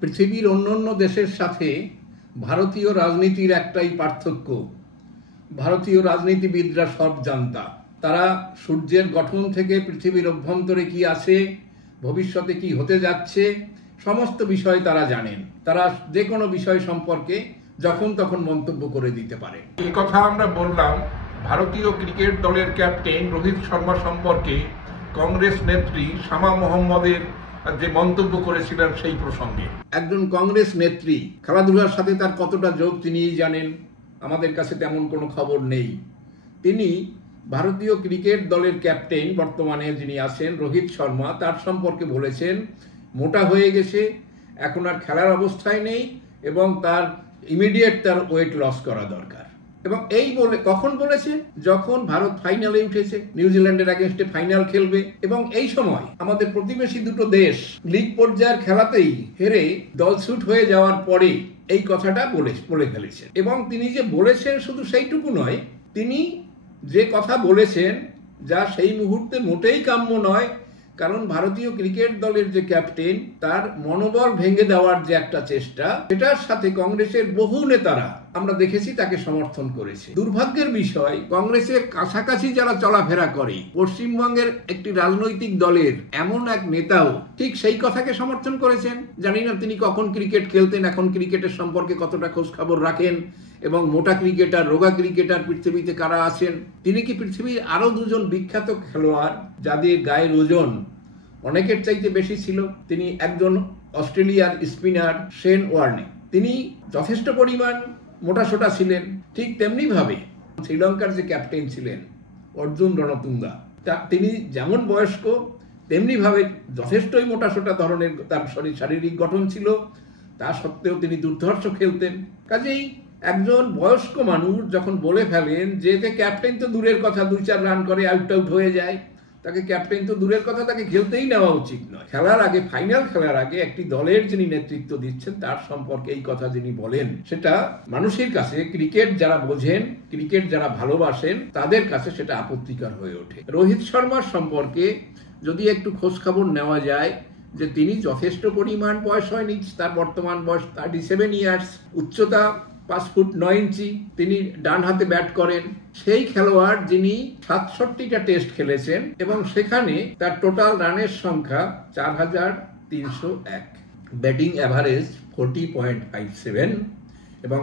পৃথিবীর অন্যান্য দেশের সাথে ভারতীয় রাজনীতির একটাই পার্থক্য, ভারতীয় রাজনীতিবিদরা সব জানতা। তারা সূর্যের গঠন থেকে পৃথিবীর অভ্যন্তরে কি আছে, ভবিষ্যতে কি হতে যাচ্ছে, সমস্ত বিষয় তারা জানেন। তারা যে কোনো বিষয় সম্পর্কে যখন তখন মন্তব্য করে দিতে পারে। এই কথা আমরা বললাম ভারতীয় ক্রিকেট দলের ক্যাপ্টেন রোহিত শর্মা সম্পর্কে কংগ্রেস নেত্রী শামা মোহাম্মদের যে মন্তব্য করেছিলেন সেই প্রসঙ্গে। একজন কংগ্রেস নেত্রী, খেলাধুলার সাথে তার কতটা যোগ তিনিই জানেন, আমাদের কাছে তেমন কোনো খবর নেই। তিনি ভারতীয় ক্রিকেট দলের ক্যাপ্টেন বর্তমানে যিনি আছেন রোহিত শর্মা, তার সম্পর্কে বলেছেন মোটা হয়ে গেছে, এখন আর খেলার অবস্থায় নেই এবং তার ইমিডিয়েট তার ওয়েট লস করা দরকার। এবং এই বলে কখন বলেছে? যখন ভারত ফাইনালে উঠেছে, নিউজিল্যান্ডের এগেইনস্টে ফাইনাল খেলবে, এবং এই সময় আমাদের প্রতিবেশী দুটো দেশ লিগ পর্যায়ের খেলাতেই হেরে দলছুট হয়ে যাওয়ার পরে এই কথাটা বলে ফেলেছেন। এবং তিনি যে বলেছেন শুধু সেইটুকু নয়, তিনি যে কথা বলেছেন যা সেই মুহূর্তে মোটেই কাম্য নয়, কারণ ভারতীয় ক্রিকেট দলের যে ক্যাপ্টেন তার মনোবল ভেঙে দেওয়ার যে একটা চেষ্টা, সেটার সাথে কংগ্রেসের বহু নেতারা আমরা দেখেছি তাকে সমর্থন করেছে। দুর্ভাগ্যের বিষয়, কংগ্রেসের কাছাকাছি যারা চলাফেরা করে পশ্চিমবঙ্গের একটি রাজনৈতিক দলের এমন এক নেতাও ঠিক সেই কথাকে সমর্থন করেছেন। জানি না তিনি কখন ক্রিকেট খেলতেন, এখন ক্রিকেটের সম্পর্কে কতটা খোঁজ খবর রাখেন এবং মোটা ক্রিকেটার, রোগা ক্রিকেটার পৃথিবীতে কারা আছেন। তিনি কি পৃথিবীর আরো দুজন বিখ্যাত খেলোয়াড় যাদের গায়ের ওজন অনেকের চাইতে বেশি ছিল, তিনি একজন অস্ট্রেলিয়ার স্পিনার শেন ওয়ার্নে, তিনি যথেষ্ট পরিমাণ মোটাসোটা ছিলেন। ঠিক তেমনি ভাবে শ্রীলঙ্কার যে ক্যাপ্টেন ছিলেন অর্জুন রণতুঙ্গা, তিনি যেমন বয়স্ক তেমনি ভাবে যথেষ্টই মোটাসোটা ধরনের তার শারীরিক গঠন ছিল, তা সত্ত্বেও তিনি দুর্ধর্ষ খেলতেন। কাজেই একজন বয়স্ক মানুষ যখন বলে ফেলেন যে ক্যাপ্টেন তো দূরের কথা, 2-4 রান করে আউট হয়ে যায়, তাকে ক্যাপ্টেন তো দূরের কথা, তাকে খেলতেই নেওয়া উচিত নয়। খেলার আগে, ফাইনাল খেলার আগে একটি দলের যিনি নেতৃত্ব দিচ্ছেন তার সম্পর্কে এই কথা যিনি বলেন, সেটা মানুষের কাছে, ক্রিকেট যারা বোঝেন, ক্রিকেট যারা ভালোবাসেন, তাদের কাছে সেটা আপত্তিকর হয়ে ওঠে। রোহিত শর্মার সম্পর্কে যদি একটু খোঁজ খবর নেওয়া যায়, যে তিনি যথেষ্ট পরিমাণ বয়স হয়নি, তার বর্তমান বয়স 37 ইয়ার্স, উচ্চতা 5 ফুট 9 ইঞ্চি, তিনি ডান হাতে ব্যাট করেন। সেই খেলোয়াড় যিনি 67টা টেস্ট খেলেছেন এবং সেখানে তার টোটাল রানের সংখ্যা 4301, ব্যাটিং অ্যাভারেজ 40.57 এবং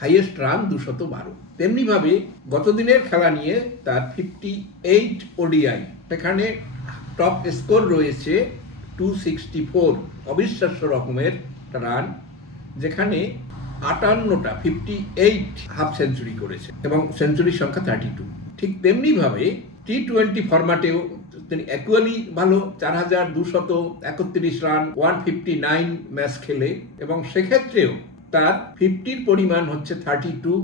হাইয়েস্ট রান 212। তেমনি ভাবে গতদিনের খেলা নিয়ে তার 58 ওডিআই, সেখানে টপ স্কোর রয়েছে 264, অবিশ্বাস্য রকমের রান, যেখানে 58টা 58 হাফ সেঞ্চুরি করেছে এবং সেঞ্চুরির সংখ্যা 32। ঠিক তেমনি ভাবে টি-20 ফরম্যাটেও তিনি ইকুয়ালি ভালো, 4231 রান 159 ম্যাচ খেলে, এবং সেক্ষেত্রেও তার 50-র পরিমাণ হচ্ছে 32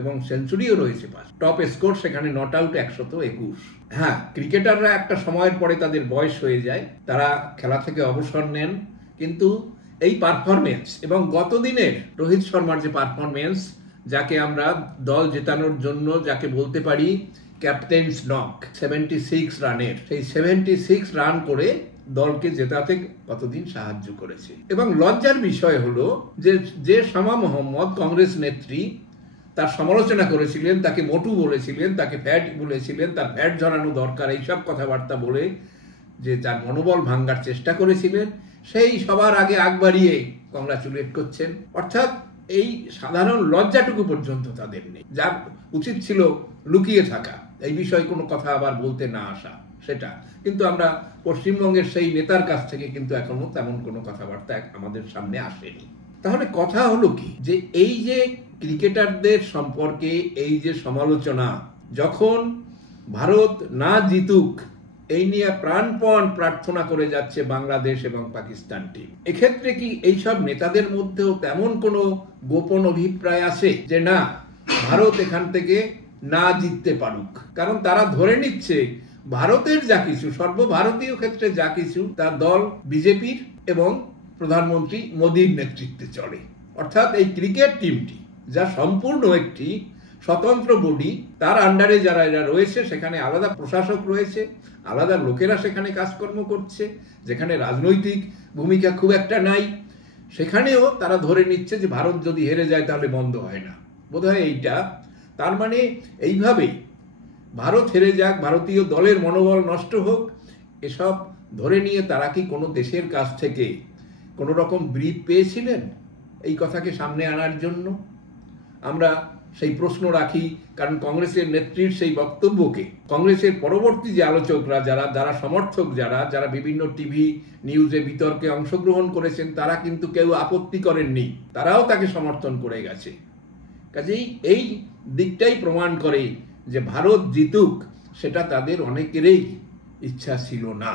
এবং সেঞ্চুরিও রয়েছে 5। টপ স্কোর সেখানে নট আউট 121। হ্যাঁ, ক্রিকেটাররা একটা সময়ের পরে তাদের বয়স হয়ে যায়, তারা খেলা থেকে অবসর নেন, কিন্তু এই পারফরমেন্স এবং গতদিনের রোহিত শর্মার যে পারফরমেন্স, যাকে আমরা দল জেতানোর জন্য যাকে বলতে পারি ক্যাপ্টেন্স নক, 76 রানের, সেই 76 রান করে দলকে জেতাতে কতদিন সাহায্য করেছে। এবং লজ্জার বিষয় হলো যে শামা মোহাম্মদ কংগ্রেস নেত্রী তার সমালোচনা করেছিলেন, তাকে মোটু বলেছিলেন, তাকে ফ্যাট বলেছিলেন, তার ফ্যাট ঝরানো দরকার, এইসব কথাবার্তা বলে যে তার মনোবল ভাঙ্গার চেষ্টা করেছিলেন, সেই সবার আগে আগ বাড়িয়ে কংগ্রাচুলেট করছেন। অর্থাৎ এই সাধারণ লজ্জাটুকু পর্যন্ত তাদের নেই, যা উচিত ছিল লুকিয়ে থাকা, এই বিষয়ে কোনো কথা আবার বলতে না আসা, সেটা কিন্তু আমরা পশ্চিমবঙ্গের সেই নেতার কাছ থেকে কিন্তু এখনো তেমন কোনো কথাবার্তা আমাদের সামনে আসেনি। তাহলে কথা হলো কি, যে এই যে ক্রিকেটারদের সম্পর্কে এই যে সমালোচনা, যখন ভারত না জিতুক এই নিয়ে প্রাণপণ প্রার্থনা করে যাচ্ছে বাংলাদেশ এবং পাকিস্তান টিম, এক্ষেত্রে কি এইসব নেতাদের মধ্যেও তেমন কোনো গোপন অভিপ্রায় আছে যে না, ভারত এখান থেকে না জিততে পারুক? কারণ তারা ধরে নিচ্ছে ভারতের যা কিছু, সর্বভারতীয় ক্ষেত্রে যা কিছু, তার দল বিজেপির এবং প্রধানমন্ত্রী মোদীর নেতৃত্বে চলে। অর্থাৎ এই ক্রিকেট টিমটি যা সম্পূর্ণ একটি স্বতন্ত্র বডি, তার আন্ডারে যারা এরা রয়েছে, সেখানে আলাদা প্রশাসক রয়েছে, আলাদা লোকেরা সেখানে কাজকর্ম করছে, যেখানে রাজনৈতিক ভূমিকা খুব একটা নাই, সেখানেও তারা ধরে নিচ্ছে যে ভারত যদি হেরে যায় তাহলে বন্ধ হয় না। বোধহয় এইটা, তার মানে এইভাবেই ভারত হেরে যাক, ভারতীয় দলের মনোবল নষ্ট হোক, এসব ধরে নিয়ে তারা কি কোনো দেশের কাছ থেকে কোনো রকম ব্রিফ পেয়েছিলেন এই কথাকে সামনে আনার জন্য? আমরা সেই প্রশ্ন রাখি, কারণ কংগ্রেসের নেত্রীর সেই বক্তব্যকে কংগ্রেসের পরবর্তী যে আলোচকরা যারা সমর্থক যারা বিভিন্ন টিভি নিউজে বিতর্কে অংশগ্রহণ করেছেন, তারা কিন্তু কেউ আপত্তি করেননি, তারাও তাকে সমর্থন করে গেছে। কাজেই এই দিকটাই প্রমাণ করে যে ভারত জিতুক সেটা তাদের অনেকেরই ইচ্ছা ছিল না।